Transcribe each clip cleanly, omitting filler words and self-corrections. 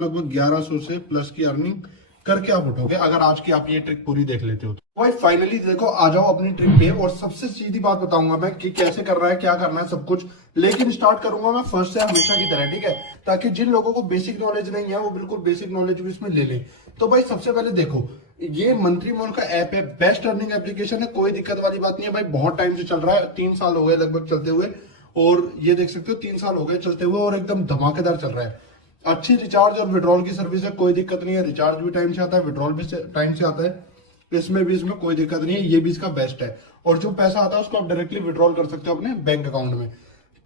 लगभग 1100 से प्लस की अर्निंग करके आप उठोगे अगर आज की आप ये ट्रिक पूरी देख लेते हो तो। भाई फाइनली देखो आ जाओ अपनी ट्रिक पे, और सबसे सीधी बात बताऊंगा मैं कि कैसे करना है, क्या करना है, सब कुछ। लेकिन स्टार्ट करूंगा मैं फर्स्ट से, हमेशा की तरह, ठीक है, ताकि जिन लोगों को बेसिक नॉलेज नहीं है वो बिल्कुल बेसिक नॉलेज भी इसमें ले लें। तो भाई सबसे पहले देखो, ये मंत्री मॉल का ऐप है, बेस्ट अर्निंग एप्लीकेशन है, कोई दिक्कत वाली बात नहीं है भाई। बहुत टाइम से चल रहा है, 3 साल हो गए लगभग चलते हुए, और ये देख सकते हो 3 साल हो गए चलते हुए, और एकदम धमाकेदार चल रहा है। अच्छी रिचार्ज और विड्रॉल की सर्विस है, कोई दिक्कत नहीं है। रिचार्ज भी टाइम से आता है, विड्रॉल भी टाइम से आता है, इसमें भी इसमें कोई दिक्कत नहीं है। ये भी इसका बेस्ट है, और जो पैसा आता है उसको आप डायरेक्टली विड्रॉल कर सकते हो अपने बैंक अकाउंट में।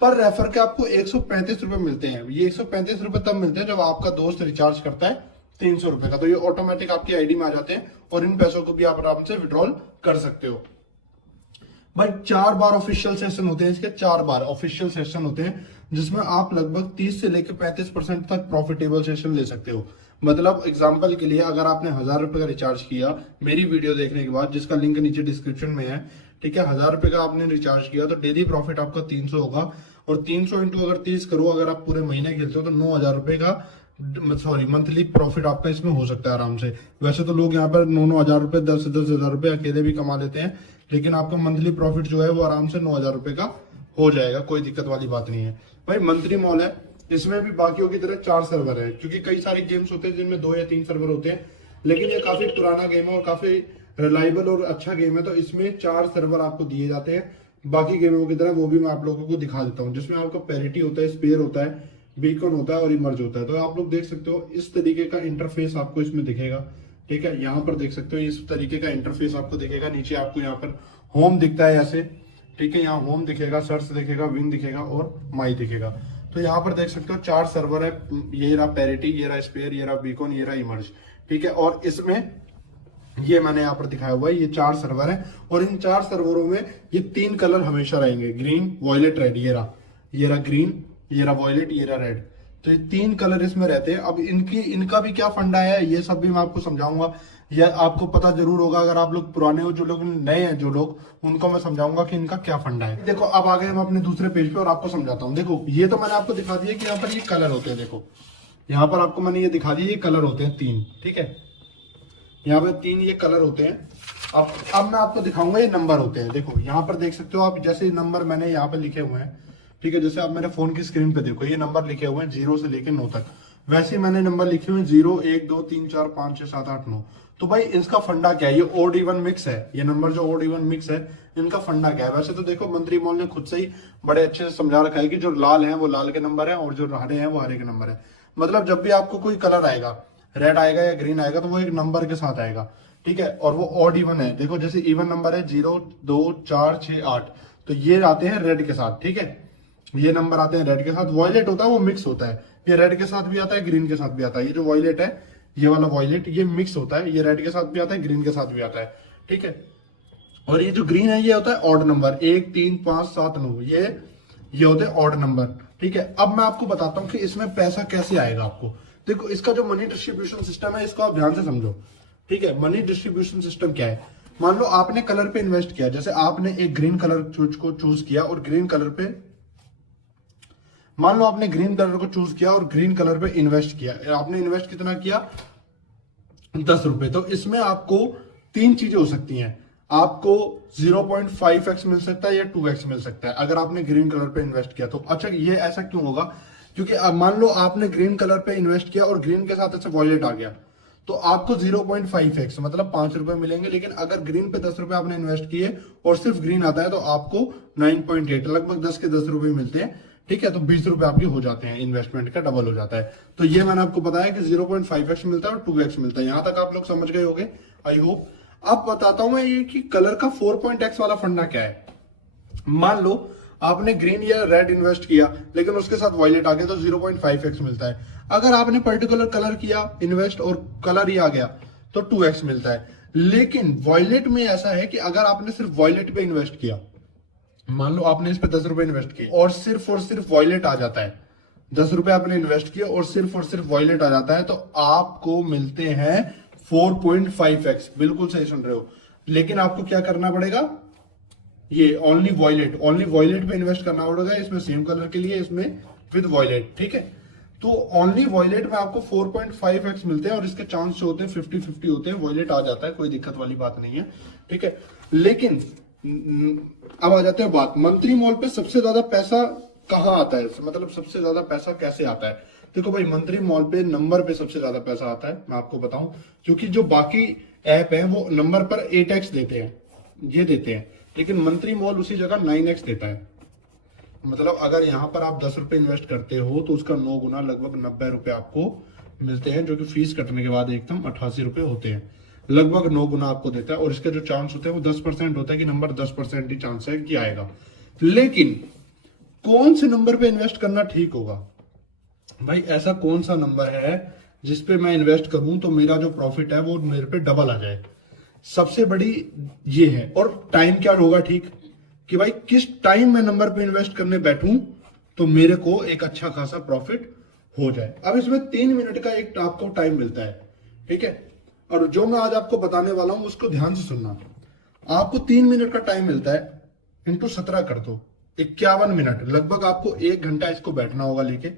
पर रेफर के आपको 135 रुपए मिलते हैं। ये 135 रुपए तब मिलते हैं जब आपका दोस्त रिचार्ज करता है 300 रुपए का, तो ये ऑटोमेटिक आपकी आईडी में आ जाते हैं, और इन पैसों को भी आप आराम से विड्रॉल कर सकते हो। भाई 4 बार ऑफिशियल सेशन होते हैं इसके, 4 बार ऑफिशियल सेशन होते हैं, जिसमें आप लगभग 30 से लेकर 35% तक प्रॉफिटेबल सेशन ले सकते हो। मतलब एग्जांपल के लिए, अगर आपने 1000 रुपए का रिचार्ज किया मेरी वीडियो देखने के बाद, जिसका लिंक नीचे डिस्क्रिप्शन में है, ठीक है, 1000 रुपए का आपने रिचार्ज किया तो डेली प्रॉफिट आपका 300 होगा, और 300 इंटू अगर 30 करो, अगर आप पूरे महीने खेलते हो तो 9000 रुपए का, सॉरी, मंथली प्रॉफिट आपका इसमें हो सकता है आराम से। वैसे तो लोग यहाँ पर 9-9 हजार रुपए, 10-10 हजार रुपए अकेले भी कमा लेते हैं, लेकिन आपका मंथली प्रॉफिट जो है वो आराम से 9000 रुपए का हो जाएगा, कोई दिक्कत वाली बात नहीं है। भाई मंथली मॉल है, इसमें भी बाकियों की तरह 4 सर्वर है, क्योंकि कई सारी गेम्स होते हैं जिनमें 2 या 3 सर्वर होते हैं, लेकिन ये काफी पुराना गेम है और काफी रिलायबल और अच्छा गेम है, तो इसमें 4 सर्वर आपको दिए जाते हैं। बाकी गेमों की तरह वो भी मैं आप लोगों को दिखा देता हूँ, जिसमें आपका पैरिटी होता है, स्पेयर होता है, बीकॉन होता है और इमर्ज होता है। तो आप लोग देख सकते हो इस तरीके का इंटरफेस आपको इसमें दिखेगा, ठीक है। यहाँ पर देख सकते हो इस तरीके का इंटरफेस आपको दिखेगा। नीचे आपको यहाँ पर होम दिखता है ऐसे, ठीक है, यहाँ होम दिखेगा, सर्च दिखेगा, विन दिखेगा और माई दिखेगा। तो यहाँ पर देख सकते हो 4 सर्वर है, ये रहा पैरिटी, ये रहा स्पेयर, ये रहा बीकॉन, ये रहा इमर्ज, ठीक है। और इसमें ये मैंने यहाँ पर दिखाया हुआ है, ये 4 सर्वर है, और इन 4 सर्वरों में ये 3 कलर हमेशा रहेंगे, ग्रीन, वॉयलेट, रेड। ये रहा ग्रीन, ये रहा वॉयलेट, ये रहा रेड। तो ये 3 कलर इसमें रहते हैं। अब इनका भी क्या फंडा है ये सब भी मैं आपको समझाऊंगा, या आपको पता जरूर होगा अगर आप लोग पुराने हो। जो लोग नए हैं, जो लोग, उनको मैं समझाऊंगा कि इनका क्या फंडा है। देखो अब आ गए हम अपने दूसरे पेज पे और आपको समझाता हूँ। देखो ये तो मैंने आपको दिखा दिया कि यहाँ पर ये कलर होते हैं। देखो यहाँ पर आपको मैंने ये दिखा दिया, ये कलर होते हैं 3, ठीक है, यहाँ पे 3 ये कलर होते हैं। अब मैं आपको दिखाऊंगा ये नंबर होते हैं। देखो यहाँ पर देख सकते हो आप, जैसे नंबर मैंने यहाँ पे लिखे हुए हैं, ठीक है, जैसे आप मेरे फोन की स्क्रीन पे देखो, ये नंबर लिखे हुए हैं 0 से लेकर 9 तक। वैसे ही मैंने नंबर लिखे हुए हैं 0, 1, 2, 3, 4, 5, 6, 7, 8, 9। तो भाई इसका फंडा क्या है? ये ओड इवन मिक्स है, ये नंबर जो ओड इवन मिक्स है, इनका फंडा क्या है? वैसे तो देखो मंत्री मॉल ने खुद से ही बड़े अच्छे से समझा रखा है कि जो लाल है वो लाल के नंबर है, और जो हरे हैं वो हरे के नंबर है। मतलब जब भी आपको कोई कलर आएगा, रेड आएगा या ग्रीन आएगा, तो वो एक नंबर के साथ आएगा, ठीक है। और वो ऑड इवन है। देखो जैसे इवन नंबर है 0, 2, 4, 6, 8, तो ये आते हैं रेड के साथ, ठीक है, ये नंबर आते हैं रेड के साथ। वॉयलेट होता है वो मिक्स होता है, ये रेड के साथ भी आता है, ग्रीन के साथ भी आता है। ये जो वॉयलेट है, ये वाला वॉयलेट, ये मिक्स होता है, ये रेड के साथ भी आता है, ग्रीन के साथ भी आता है, ठीक है। और ये जो ग्रीन है ये होता है ऑड नंबर, 1, 3, 5, 7, 9, ये होते हैं ऑड नंबर, ठीक है। अब मैं आपको बताता हूँ कि इसमें पैसा कैसे आएगा आपको। देखो इसका जो मनी डिस्ट्रीब्यूशन सिस्टम है, इसको आप ध्यान से समझो, ठीक है। मनी डिस्ट्रीब्यूशन सिस्टम क्या है? मान लो आपने कलर पे इन्वेस्ट किया, जैसे आपने एक ग्रीन कलर को चूज किया, और ग्रीन कलर पे, मान लो आपने ग्रीन कलर को चूज किया और ग्रीन कलर पे इन्वेस्ट किया। आपने इन्वेस्ट कितना किया? 10 रुपए। तो इसमें आपको 3 चीजें हो सकती हैं। आपको 0.5x मिल सकता है या 2x मिल सकता है, अगर आपने ग्रीन कलर पे इन्वेस्ट किया तो। अच्छा ये ऐसा क्यों होगा? क्योंकि अब मान लो आपने ग्रीन कलर पे इन्वेस्ट किया और ग्रीन के साथ ऐसे वॉयलेट आ गया, तो आपको 0.5x मतलब 5 रुपए मिलेंगे। लेकिन अगर ग्रीन पे 10 रुपए आपने इन्वेस्ट किए और सिर्फ ग्रीन आता है, तो आपको 9.8, लगभग 10 के 10 रुपए मिलते हैं, ठीक है। तो 20 रुपए आपके हो जाते हैं, इन्वेस्टमेंट का डबल हो जाता है। तो ये मैंने आपको बताया कि 0.5x मिलता है और 2x मिलता है। यहां तक आप लोग समझ गए होंगे, आई होप। अब बताता हूं मैं ये कि कलर का 4.x वाला फंडा क्या है। मान लो आपने ग्रीन या रेड इन्वेस्ट किया, लेकिन उसके साथ वॉयलेट आ गया, तो 0.5x मिलता है। अगर आपने पर्टिकुलर कलर किया इन्वेस्ट और कलर ही आ गया, तो 2x मिलता है। लेकिन वॉयलेट में ऐसा है कि अगर आपने सिर्फ वॉयलेट पे इन्वेस्ट किया, मान लो आपने इस पे 10 रुपए इन्वेस्ट किए और सिर्फ वॉयलेट आ जाता है, 10 रुपए आपने इन्वेस्ट किया और सिर्फ वॉयलेट आ जाता है, तो आपको मिलते हैं 4.5x। बिल्कुल सही सुन रहे हो। लेकिन आपको क्या करना पड़ेगा? ये ओनली वॉयलेट पे इन्वेस्ट करना पड़ेगा, इसमें सेम कलर के लिए, इसमें विद वॉयलेट, ठीक है। तो ओनली वॉयलेट में आपको 4.5x मिलते हैं और इसके चांस जो होते हैं 50-50 होते हैं, वॉयलेट आ जाता है, कोई दिक्कत वाली बात नहीं है, ठीक है। लेकिन अब आ जाते हैं बात, मंथली मॉल पे सबसे ज्यादा पैसा कहाँ आता है, मतलब सबसे ज्यादा पैसा कैसे आता है। देखो भाई, मंथली मॉल पे नंबर पे सबसे ज्यादा पैसा आता है, मैं आपको बताऊं, क्योंकि जो बाकी ऐप है वो नंबर पर 8x देते हैं, ये देते हैं, लेकिन मंथली मॉल उसी जगह 9x देता है। मतलब अगर यहाँ पर आप 10 रुपए इन्वेस्ट करते हो तो उसका 9 गुना लगभग 90 रुपए आपको मिलते हैं, जो कि फीस कटने के बाद एकदम 88 रुपए होते हैं। लगभग 9 गुना आपको देता है और इसके जो चांस होते हैं वो 10% होता है कि नंबर 10% ही चांस है कि आएगा। लेकिन कौन से नंबर पे इन्वेस्ट करना ठीक होगा भाई, ऐसा कौन सा नंबर है जिसपे मैं इन्वेस्ट करूं तो मेरा जो प्रॉफिट है वो मेरे पे डबल आ जाए, सबसे बड़ी ये है। और टाइम क्या होगा ठीक, कि भाई किस टाइम में नंबर पे इन्वेस्ट करने बैठूं तो मेरे को एक अच्छा खासा प्रॉफिट हो जाए। अब इसमें 3 मिनट का एक आपको टाइम मिलता है, ठीक है। और जो मैं आज आपको बताने वाला हूं उसको ध्यान से सुनना। आपको 3 मिनट का टाइम मिलता है, इंटू 17 कर दो, 51 मिनट, लगभग आपको 1 घंटा इसको बैठना होगा लेके।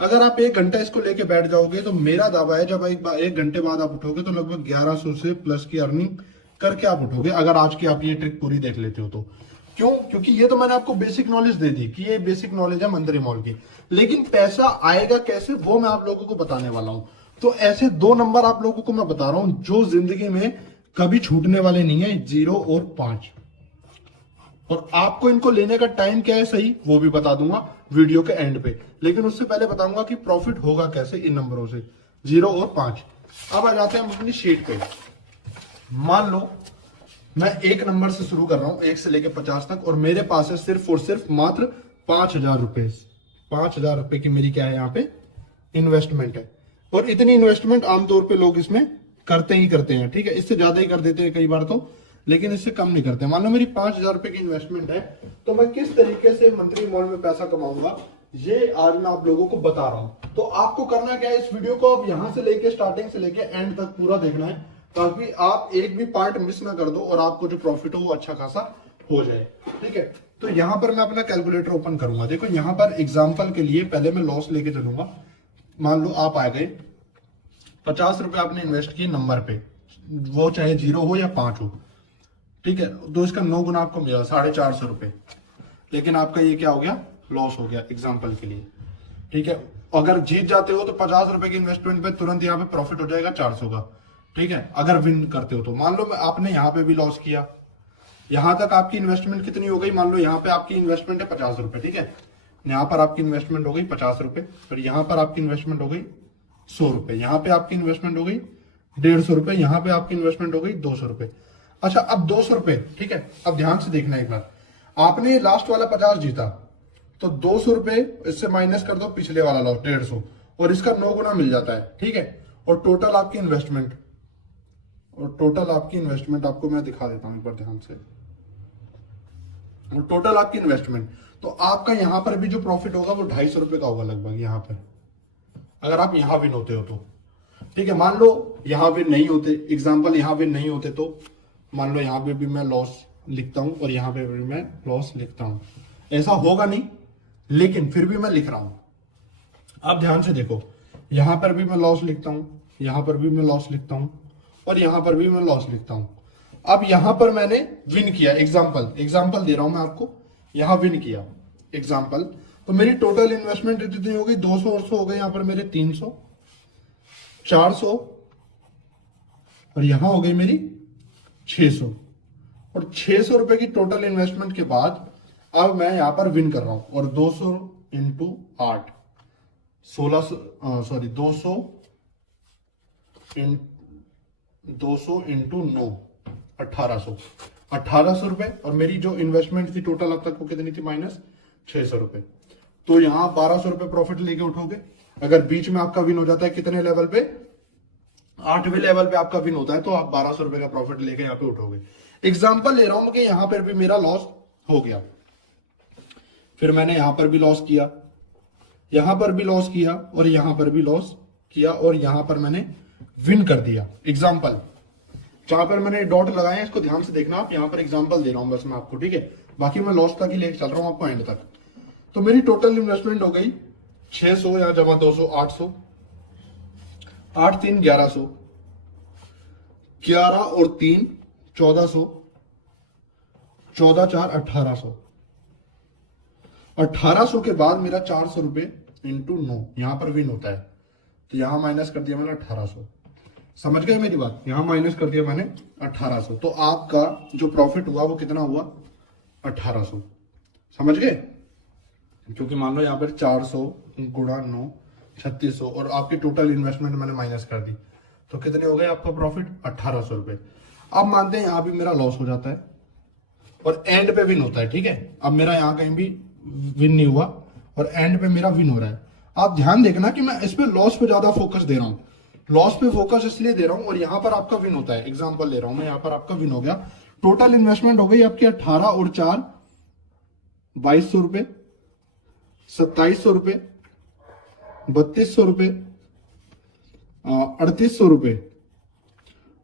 अगर आप 1 घंटा इसको लेके बैठ जाओगे तो मेरा दावा है जब एक घंटे बाद आप उठोगे तो लगभग 1100 से प्लस की अर्निंग करके आप उठोगे, अगर आज की आप ये ट्रिक पूरी देख लेते हो तो। क्यों? क्योंकि ये तो मैंने आपको बेसिक नॉलेज दे दी कि ये बेसिक नॉलेज है मंत्री मॉल की, लेकिन पैसा आएगा कैसे वो मैं आप लोगों को बताने वाला हूं। तो ऐसे 2 नंबर आप लोगों को मैं बता रहा हूं जो जिंदगी में कभी छूटने वाले नहीं है, 0 और 5। और आपको इनको लेने का टाइम क्या है सही वो भी बता दूंगा वीडियो के एंड पे, लेकिन उससे पहले बताऊंगा कि प्रॉफिट होगा कैसे इन नंबरों से, 0 और 5। अब आ जाते हैं हम अपनी शीट पे। मान लो मैं 1 नंबर से शुरू कर रहा हूं, 1 से लेकर 50 तक, और मेरे पास है सिर्फ और सिर्फ मात्र 5,000 रुपए। 5,000 रुपए की मेरी क्या है यहाँ पे इन्वेस्टमेंट है, और इतनी इन्वेस्टमेंट आमतौर पे लोग इसमें करते ही करते हैं, ठीक है। इससे ज्यादा ही कर देते हैं कई बार तो, लेकिन इससे कम नहीं करते। मान लो मेरी 5,000 रुपए की इन्वेस्टमेंट है, तो मैं किस तरीके से मंथली मॉल में पैसा कमाऊंगा ये आज मैं आप लोगों को बता रहा हूं। तो आपको करना क्या है, इस वीडियो को आप यहां से लेके स्टार्टिंग से लेके एंड तक पूरा देखना है, ताकि आप एक भी पार्ट मिस ना कर दो और आपको जो प्रॉफिट हो वो अच्छा खासा हो जाए, ठीक है। तो यहां पर मैं अपना कैलकुलेटर ओपन करूंगा। देखो यहां पर एग्जांपल के लिए पहले मैं लॉस लेके चलूंगा। मान लो आप आ गए 50 रुपए आपने इन्वेस्ट किए नंबर पे, वो चाहे 0 हो या 5 हो, ठीक है। तो इसका 9 गुना आपको मिला 450 रुपए, लेकिन आपका ये क्या हो गया, लॉस हो गया एग्जाम्पल के लिए, ठीक है। अगर जीत जाते हो तो 50 रुपए की इन्वेस्टमेंट पे तुरंत यहाँ पे प्रॉफिट हो जाएगा 400 का, ठीक है। अगर विन करते हो तो मान लो आपने यहाँ पे भी लॉस किया, यहां तक आपकी इन्वेस्टमेंट कितनी हो गई, मान लो यहाँ पे आपकी इन्वेस्टमेंट है 50 रुपए, ठीक है। यहाँ पर आपकी इन्वेस्टमेंट हो गई 50 रुपए, फिर यहाँ पर आपकी इन्वेस्टमेंट हो गई 100 रुपए, यहाँ पे आपकी इन्वेस्टमेंट हो गई 150 रुपए, यहाँ पे आपकी इन्वेस्टमेंट हो गई 200 रुपए। अच्छा अब 200 रुपए, ठीक है। अब ध्यान से देखना एक बार, आपने लास्ट वाला 50 जीता तो 200 रुपए इससे माइनस कर दो पिछले वाला लॉस 150, और इसका 9 गुना मिल जाता है, ठीक है। और टोटल आपकी इन्वेस्टमेंट आपको मैं दिखा देता हूं एक बार ध्यान से। और टोटल आपकी इन्वेस्टमेंट, तो आपका यहां पर भी जो प्रॉफिट होगा वो 250 रुपए का होगा लगभग यहां पर, अगर आप यहां विन होते हो तो, ठीक है। मान लो यहां विन नहीं होते, एग्जाम्पल यहां विन नहीं होते तो मान लो यहां पे भी मैं लॉस लिखता हूं और यहां पे भी मैं लॉस लिखता हूं। ऐसा होगा नहीं, लेकिन फिर भी मैं लिख रहा हूं। आप ध्यान से देखो, यहां पर भी मैं लॉस लिखता हूं, यहां पर भी मैं लॉस लिखता हूं, और यहां पर भी मैं लॉस लिखता हूं। अब यहां पर मैंने विन किया, एग्जाम्पल दे रहा हूं मैं आपको, यहां विन किया एग्जाम्पल, तो मेरी टोटल इन्वेस्टमेंट कितनी हो गई, 200 और 100 हो गए, यहां पर मेरे 300, 400, और यहां हो गई मेरी 600। और 600 रुपए की टोटल इन्वेस्टमेंट के बाद अब मैं यहां पर विन कर रहा हूं, और 200 इंटू 8 200 इंटू 9 1800 रुपए, और मेरी जो इन्वेस्टमेंट थी टोटल अब तक वो कितनी थी, माइनस 600 रुपए। तो यहां 1200 रुपए प्रॉफिट लेके उठोगे। अगर बीच में आपका विन हो जाता है कितने लेवल पे, 8वें लेवल पे आपका विन होता है, तो आप 1200 रुपए का प्रॉफिट लेके यहाँ पे उठोगे। एग्जाम्पल ले रहा हूं कि यहां पर भी मेरा लॉस हो गया, फिर मैंने यहां पर भी लॉस किया, यहां पर भी लॉस किया, और यहां पर भी लॉस किया, और यहां पर मैंने विन कर दिया। एग्जाम्पल जहां पर मैंने डॉट लगाए इसको ध्यान से देखना, आप यहां पर एग्जाम्पल दे रहा हूं बस मैं आपको, ठीक है। बाकी मैं लॉस तक ही लेके चल रहा हूं आपको एंड तक। तो मेरी टोटल इन्वेस्टमेंट हो गई 600 या जमा 200, 800, 8 3 1100, 11 और 3 1400, 14 4 1800, 1800 के बाद मेरा 400 रुपए इंटू 9 यहां पर विन होता है, तो यहां माइनस कर दिया मैंने 1800। समझ गए मेरी बात? यहां माइनस कर दिया मैंने 1800, तो आपका जो प्रॉफिट हुआ वो कितना हुआ? 1800। समझ गए? क्योंकि मान लो यहाँ पर 400 गुणा 9 3600 और आपकी टोटल इन्वेस्टमेंट मैंने माइनस कर दी, तो कितने हो गए आपका प्रॉफिट? 1800 रुपए। अब मानते हैं यहाँ भी मेरा लॉस हो जाता है और एंड पे विन होता है, ठीक है। अब मेरा यहाँ कहीं भी विन नहीं हुआ और एंड पे मेरा विन हो रहा है। आप ध्यान देखना कि मैं इस पे लॉस पे ज्यादा फोकस दे रहा हूँ, लॉस पे फोकस इसलिए दे रहा हूँ, और यहाँ पर आपका विन होता है। एग्जाम्पल ले रहा हूं मैं, यहाँ पर आपका विन हो गया। टोटल इन्वेस्टमेंट हो गई आपकी 18 और 4 2200 रुपए, 2700 रुपए, 3200 रुपए, 3800 रुपए,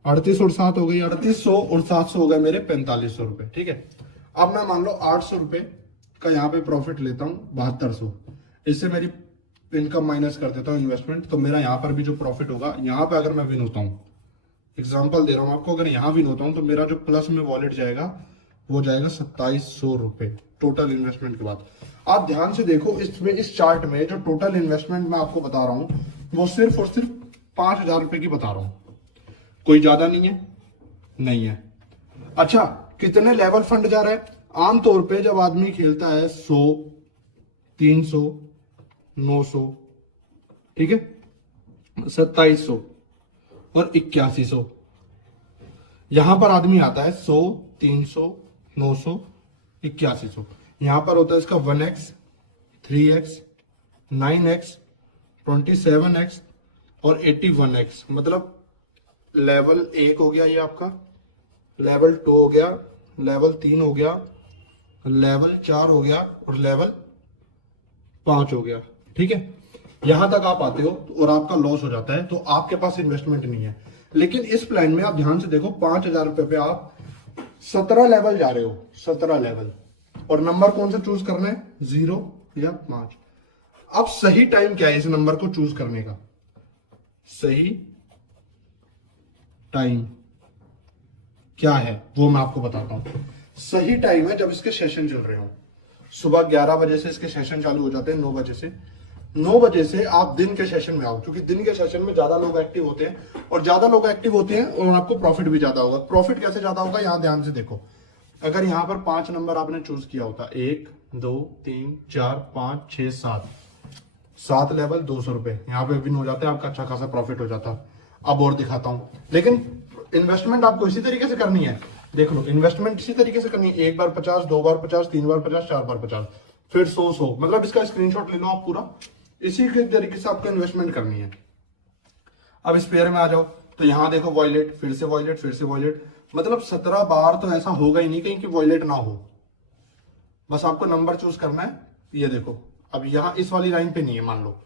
38 और 7 हो गई 3800 और 700 हो गए मेरे 4500 रुपए, ठीक है। अब मैं मान लो 800 रुपए का यहाँ पे प्रॉफिट लेता हूँ 7200, इससे मेरी इनकम माइनस कर देता हूँ इन्वेस्टमेंट, तो मेरा यहाँ पर भी जो प्रॉफिट होगा, यहाँ पे अगर मैं विन होता हूँ, एग्जाम्पल दे रहा हूँ आपको, अगर यहाँ विन होता हूँ तो मेरा जो प्लस में वॉलेट जाएगा वो जाएगा 2700 रुपए टोटल इन्वेस्टमेंट के बाद। आप ध्यान से देखो इसमें, इस चार्ट में जो टोटल इन्वेस्टमेंट मैं आपको बता रहा हूँ वो सिर्फ और सिर्फ 5000 रुपए की बता रहा हूँ, कोई ज्यादा नहीं है, नहीं है। अच्छा, कितने लेवल फंड जा रहा है? आमतौर पे जब आदमी खेलता है 100 300 900, ठीक है, 2700 और 8100, यहां पर आदमी आता है 100 300 900 8100। यहां पर होता है इसका 1x 3x 9x 27x और 81x, मतलब लेवल 1 हो गया ये आपका, लेवल 2 हो गया, लेवल 3 हो गया, लेवल 4 हो गया और लेवल 5 हो गया, ठीक है। यहां तक आप आते हो और आपका लॉस हो जाता है, तो आपके पास इन्वेस्टमेंट नहीं है। लेकिन इस प्लान में आप ध्यान से देखो, 5000 रुपए पे आप 17 लेवल जा रहे हो, 17 लेवल, और नंबर कौन सा चूज करना है? 0 या 5। अब सही टाइम क्या है इस नंबर को चूज करने का? सही टाइम क्या है वो मैं आपको बताता हूं। सही टाइम है जब इसके सेशन चल रहे हो, सुबह 11 बजे से इसके सेशन चालू हो जाते हैं, 9 बजे से। 9 बजे से आप दिन के सेशन में आओ, क्योंकि दिन के सेशन में ज्यादा लोग एक्टिव होते हैं, और ज्यादा लोग एक्टिव होते हैं और आपको प्रॉफिट भी ज्यादा होगा। प्रॉफिट कैसे ज्यादा होगा? यहां ध्यान से देखो, अगर यहां पर 5 नंबर आपने चूज किया होता, 1 2 3 4 5 6 7, 7 लेवल 200 रुपए, यहाँ पे विन हो जाते हैं, आपका अच्छा खासा प्रॉफिट हो जाता। अब और दिखाता हूं, लेकिन इन्वेस्टमेंट आपको इसी तरीके से करनी है। देख लो, इन्वेस्टमेंट इसी तरीके से करनी है, 1 बार 50, 2 बार 50, 3 बार 50, 4 बार 50, फिर 100, मतलब इसका स्क्रीनशॉट ले लो आप पूरा, इसी के तरीके से आपको इन्वेस्टमेंट करनी है। अब इस पेयर में आ जाओ, तो यहां देखो वॉयलेट, फिर से वॉयलेट, फिर से वॉयलेट, मतलब 17 बार तो ऐसा होगा ही नहीं कहीं कि वॉयलेट ना हो। बस आपको नंबर चूज करना है। ये देखो, अब यहां इस वाली लाइन पे नहीं है, मान लो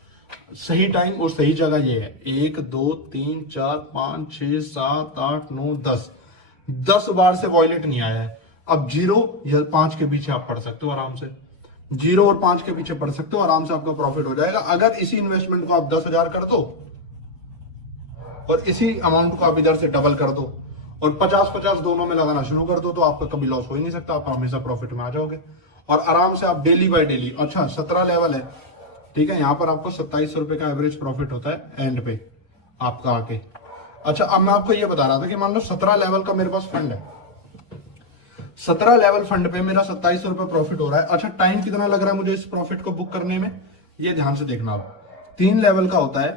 सही टाइम और सही जगह ये है, 1 2 3 4 5 6 7 8 9 10 बार से वॉयलेट नहीं आया है। अब 0 या 5 के पीछे आप पढ़ सकते हो आराम से, 0 और 5 के पीछे पढ़ सकते हो, आराम से आपका प्रॉफिट हो जाएगा। अगर इसी इन्वेस्टमेंट को आप 10,000 कर दो और इसी अमाउंट को आप इधर से डबल कर दो और 50-50 दोनों में लगाना शुरू कर दो, तो आपका कभी लॉस हो ही नहीं सकता, आप हमेशा प्रॉफिट में आ जाओगे। और आराम से आप डेली बाय डेली, अच्छा 17 लेवल है, ठीक है, यहाँ पर आपको 2700 रुपए का एवरेज प्रॉफिट होता है एंड पे आपका आके। अच्छा, अब मैं आपको ये बता रहा था कि मान लो 17 लेवल का मेरे पास फंड है, 17 लेवल फंड पे मेरा 2700 रुपए प्रॉफिट हो रहा है। अच्छा, टाइम कितना लग रहा है मुझे इस प्रॉफिट को बुक करने में? ये ध्यान से देखना आप, 3 लेवल का होता है,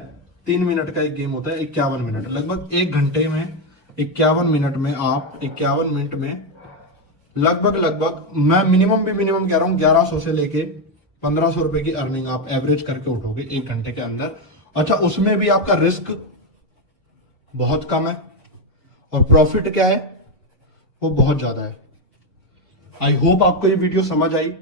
3 मिनट का एक गेम होता है, 51 मिनट, लगभग 1 घंटे में 51 मिनट में आप 51 मिनट में लगभग मैं मिनिमम कह रहा हूं 1100 से लेके 1500 रुपए की अर्निंग आप एवरेज करके उठोगे 1 घंटे के अंदर। अच्छा, उसमें भी आपका रिस्क बहुत कम है और प्रॉफिट क्या है वो बहुत ज्यादा है। आई होप आपको ये वीडियो समझ आई।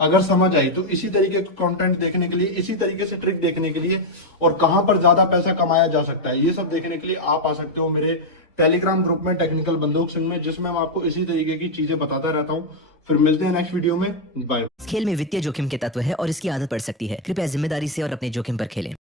अगर समझ आई तो इसी तरीके का कंटेंट देखने के लिए, इसी तरीके से ट्रिक देखने के लिए और कहां पर ज्यादा पैसा कमाया जा सकता है, ये सब देखने के लिए आप आ सकते हो मेरे टेलीग्राम ग्रुप में टेक्निकल बंदूक सिंह में, जिसमें मैं आपको इसी तरीके की चीजें बताता रहता हूं फिर मिलते हैं नेक्स्ट वीडियो में। बाय। खेल में वित्तीय जोखिम के तत्व है और इसकी आदत पड़ सकती है। कृपया जिम्मेदारी से और अपने जोखिम पर खेलें।